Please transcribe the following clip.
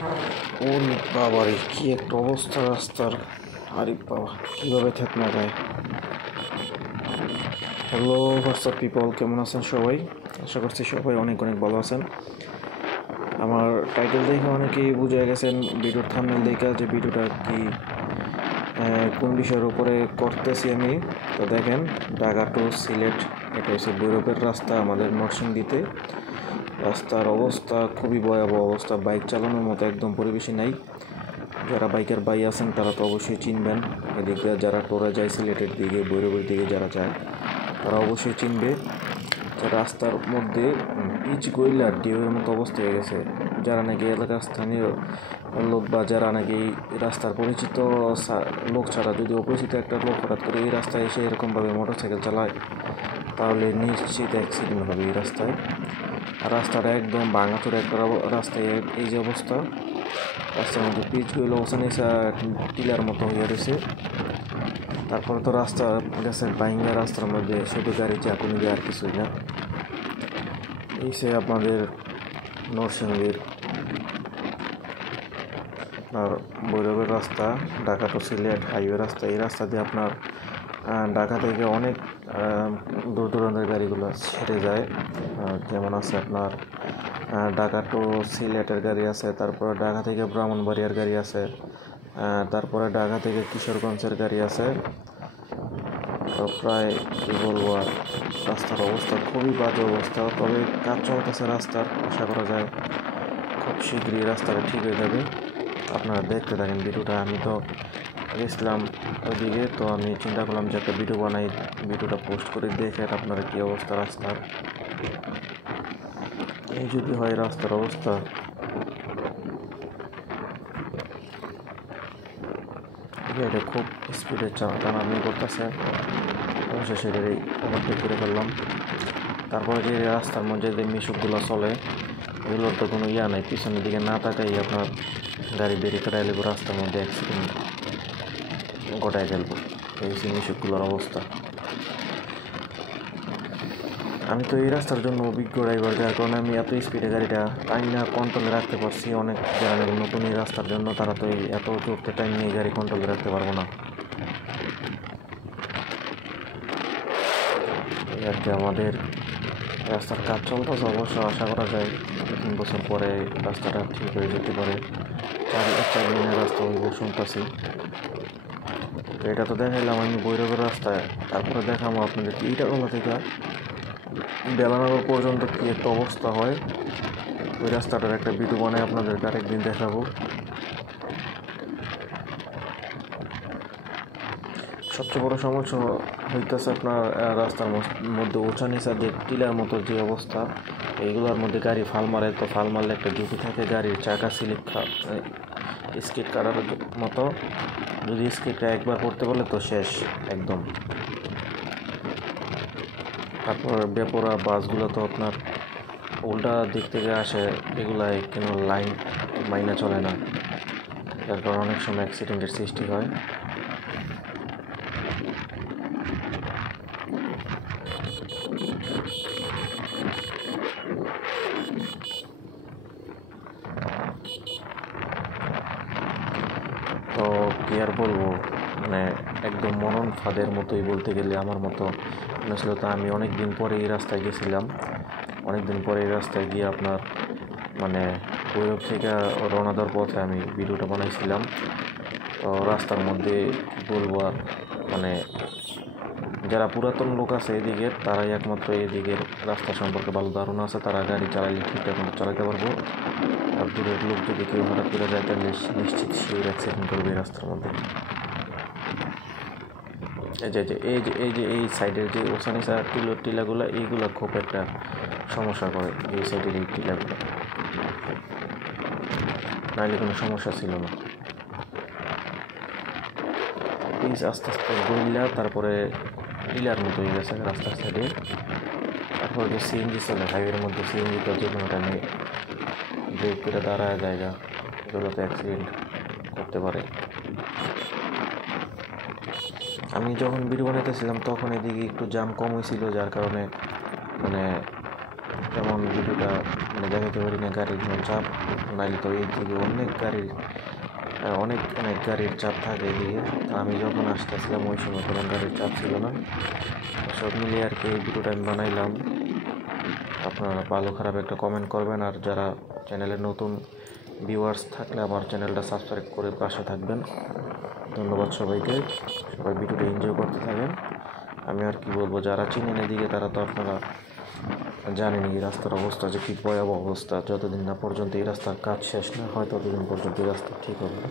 ওরে বাবারে, কি একটা অবস্থা রাস্তার! আরে বাবা, কীভাবে থাকনা যায়! হ্যালো হোয়াটসঅ্যাপ পিপল, কেমন আছেন সবাই? আশা করছি সবাই অনেক অনেক ভালো আছেন। আমার টাইটেল দেখে অনেকেই বুঝে গেছেন, ভিডিওর থাম্বনেল দেখে, যে ভিডিওটা কি কোন বিষয়ের উপরে করতেছি আমি। তো দেখেন, ঢাকা টু সিলেট, এটা হচ্ছে ভৈরবের রাস্তা আমাদের নরসিংদীতে। রাস্তার অবস্থা খুবই ভয়াবহ অবস্থা, বাইক চালানোর মতো একদম পরিবেশই নাই। যারা বাইকের ভাই আছেন তারা তো অবশ্যই চিনবেন। এদিকে যারা টোরে যায় সিলেটের দিকে, ভৈরবের দিকে যারা যায় তারা অবশ্যই চিনবে। রাস্তার মধ্যে পিচ গইলার ঢেউয়ের মতো অবস্থা হয়ে গেছে। যারা নাকি এলাকার স্থানীয় লোক বা যারা নাকি রাস্তার পরিচিত লোক ছাড়া যদি অপরিচিত একটা লোক হঠাৎ করে এই রাস্তায় এসে এরকমভাবে মোটরসাইকেল চালায়, তাহলে নিশ্চিত অ্যাক্সিডেন্ট হবে এই রাস্তায়। আর রাস্তাটা একদম ভাঙাচোরা একটা রাস্তায়, এই যে অবস্থা, রাস্তার মধ্যে পিচ গইল অবস্থা নিয়েছে, টিলার মতো হয়ে রয়েছে। তারপরে তো রাস্তা গেছে বাইঙ্গা, রাস্তার মধ্যে শুধু গাড়ি চাকুনি দিয়ে আর কিছুই না। এই সে আপনাদের নরসিংদীর আপনার ভৈরবের রাস্তা, ঢাকা টু সিলেট হাইওয়ে রাস্তা। এই রাস্তা দিয়ে আপনার ঢাকা থেকে অনেক দূর দূরান্তের গাড়িগুলো ছেড়ে যায়। যেমন আছে আপনার ঢাকা টু সিলেটের গাড়ি আছে, তারপরে ঢাকা থেকে ব্রাহ্মণবাড়িয়ার গাড়ি আছে, তারপরে ঢাকা থেকে কিশোরগঞ্জের গাড়ি আছে। তো প্রায় কী বলবো আর, রাস্তার অবস্থা খুবই বাজে অবস্থা। তবে কাজ চলতেছে রাস্তার, আশা করা যায় খুব শীঘ্রই রাস্তাটা ঠিক হয়ে যাবে। আপনারা দেখতে থাকেন ভিডিওটা। আমি তো গেছিলাম ওইদিকে, তো আমি চিন্তা করলাম যে একটা ভিডিও বানাই, ভিডিওটা পোস্ট করে দেখে আপনারা কী অবস্থা রাস্তার। এই যদি হয় রাস্তার অবস্থা, এটা খুব স্পিডে টানাটানি করতেছে, অবশেষে এটাই ওভারটেক করে ফেললাম। তারপরে যে রাস্তার মধ্যে যে মিশুকগুলো চলে, এগুলোর তো কোনো নাই, পিছনের দিকে না তাকাই আপনার গাড়ি বেরিয়ে করে এলে রাস্তার মধ্যে অ্যাক্সিডেন্ট ঘটায় ফেলবো। এই যে মিশুকগুলোর অবস্থা। আমি তো এই রাস্তার জন্য অভিজ্ঞ ড্রাইভার, যার কারণে আমি এত স্পিডে গাড়িটা টাইম না কন্ট্রোলে রাখতে পারছি। অনেক যারা নতুন এই রাস্তার জন্য তারা তো এই এত জোরতে টাইম নিয়ে গাড়ি কন্ট্রোলে রাখতে পারবো না। এই আর কি, আমাদের রাস্তার কাজ চলতেছে, অবশ্য আশা করা যায় 2-3 বছর পরে রাস্তাটা ঠিক হয়ে যেতে পারে। 4 লেনের রাস্তা হইব শুনতেছি। এটা তো দেখাইলাম আমি ভৈরবের রাস্তায়, তারপরে দেখাবো আপনাদের ইটারোলা থেকে বেলানগর পর্যন্ত কী একটা অবস্থা হয়। ওই রাস্তাটার একটা ভিডিও বানায় আপনাদেরকে আরেকদিন দেখাবো। সবচেয়ে বড় সমস্যা হইতেছে আপনার রাস্তার মধ্যে উঁচা নিচা যে টিলার মতো যে অবস্থা, এইগুলোর মধ্যে গাড়ি ফাল মারে। তো ফাল মারলে একটা ঝুঁকি থাকে গাড়ির চাকা স্লিপ স্কিড কাটার মতো। যদি স্কিডটা একবার করতে বলে তো শেষ একদম। তারপর বেপরা বাসগুলো তো আপনার উল্টা দিক থেকে আসে, এগুলাই কেন লাইন মাইনা চলে না, যার কারণে অনেক সময় অ্যাক্সিডেন্টের সৃষ্টি হয়। তো কী আর বলবো, মানে একদম মরণ ফাঁদের মতোই বলতে গেলে আমার মতো ছিল। তো আমি অনেক দিন পরে এই রাস্তায় গেছিলাম, অনেক দিন পরে এই রাস্তায় গিয়ে আপনার মানে ভৈরব থেকে রওনা দেওয়ার পথে আমি ভিডিওটা বানাইছিলাম। তো রাস্তার মধ্যে কী বলবো আর, মানে যারা পুরাতন লোক আছে এদিকের, তারাই একমাত্র এদিকের রাস্তা সম্পর্কে ভালো ধারণা আছে, তারা গাড়ি চালাইলে ঠিকঠাক মতো চালাতে পারবো। আর দূরের লোক যদি কেউ হঠাৎ করে যায় তাহলে নিশ্চিত শিওর অ্যাক্সিডেন্ট করবে এই রাস্তার মধ্যে। এই সাইডের যে ওসানিসা টিলাগুলো, এইগুলো খুব একটা সমস্যা করে। এই সাইডের এই টিলাগুলো নাহলে কোনো সমস্যা ছিল না। প্লিজ আস্তে আস্তে গইলা, তারপরে টিলার মতো হয়ে গেছে রাস্তার সাইডে। তারপরে যে সিএনজি চলে হাইওয়ের মধ্যে, সিএনজি তো যে কোনো টাইমে ব্রেক করে দাঁড়ায় জায়গা, এগুলোতে অ্যাক্সিডেন্ট করতে পারে। আমি যখন ভিডিও বানাইতেছিলাম তখন এদিকে একটু জ্যাম কম হয়েছিল, যার কারণে মানে তেমন ভিডিওটা মানে দেখাতে পারি না, গাড়ির চাপ, নাইলে তো এই দিকে অনেক গাড়ির চাপ থাকে এদিকে। তো আমি যখন আসতেছিলাম ওই সময় কোনো গাড়ির চাপ ছিল না। সব মিলিয়ে আর কি এই ভিডিওটা আমি বানাইলাম। আপনারা ভালো খারাপ একটা কমেন্ট করবেন, আর যারা চ্যানেলে নতুন ভিউয়ার্স থাকলে আমার চ্যানেলটা সাবস্ক্রাইব করে পাশে থাকবেন। ধন্যবাদ সবাইকে, সবাই ভিডিওটা এনজয় করতে থাকেন। আমি আর কি বলবো, যারা চিনেন এদিকে তারা তো আপনারা জানেন এই রাস্তার অবস্থা যে কী ভয়াবহ অবস্থা। যতদিন না পর্যন্ত এই রাস্তার কাজ শেষ না হয় ততদিন পর্যন্ত এই রাস্তা ঠিক হবে না।